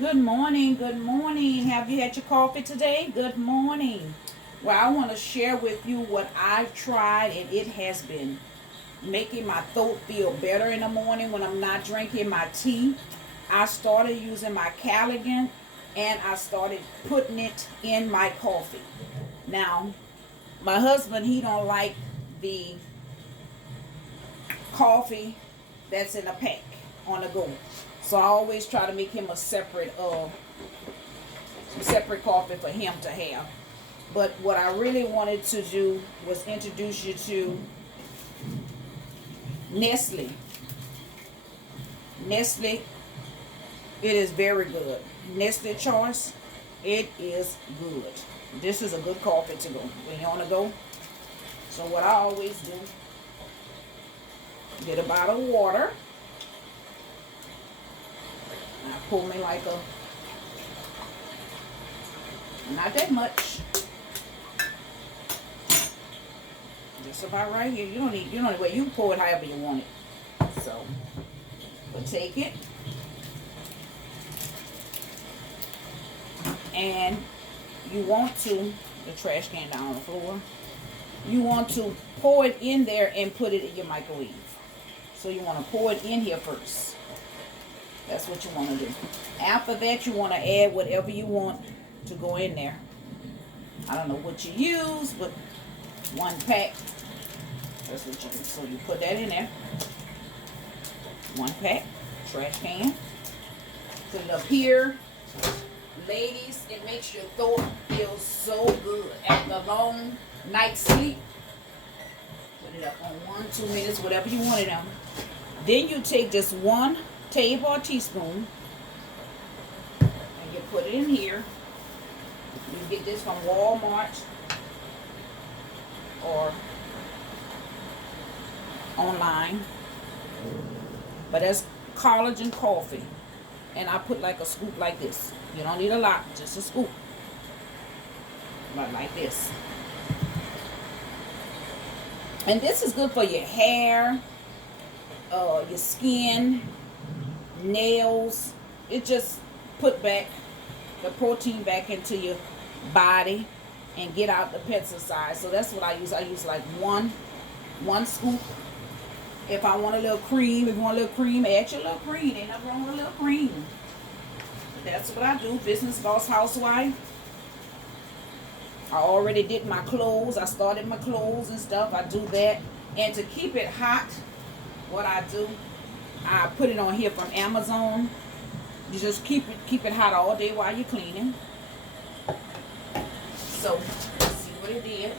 Good morning. Good morning. Have you had your coffee today? Good morning. Well, I want to share with you what I've tried, and it has been making my throat feel better in the morning when I'm not drinking my tea. I started using my Callaghan, and I started putting it in my coffee. Now, my husband, he don't like the coffee that's in a pack on the go. So I always try to make him a separate coffee for him to have. But what I really wanted to do was introduce you to Nestle. Nestle, it is very good. Nestle choice, it is good. This is a good coffee to go when you're on the go. So what I always do, get a bottle of water. And I pour me like not that much. Just about right here. You can pour it however you want it. So, we'll take it. And you want to, the trash can down on the floor, you want to pour it in there and put it in your microwave. So you want to pour it in here first. That's what you want to do. After that, you want to add whatever you want to go in there. I don't know what you use, but 1 pack. That's what you do. So you put that in there. 1 pack. Trash can. Put it up here. Ladies, it makes your throat feel so good. After a long night's sleep, put it up on 1-2 minutes, whatever you want it on. Then you take just 1 table or teaspoon and you put it in here. You get this from Walmart or online, but that's collagen coffee, and I put like a scoop like this. You don't need a lot, just a scoop, but like this. And this is good for your hair, your skin, nails. It just put back the protein back into your body and get out the pesticide. So that's what I use. I use like one scoop. If I want a little cream, if you want a little cream, add your little cream. Ain't nothing wrong with a little cream. That's what I do. Business boss housewife. I already did my clothes. I started my clothes and stuff. I do that. And to keep it hot, what I do, I put it on here from Amazon. You just keep it hot all day while you're cleaning. So, let's see what it did.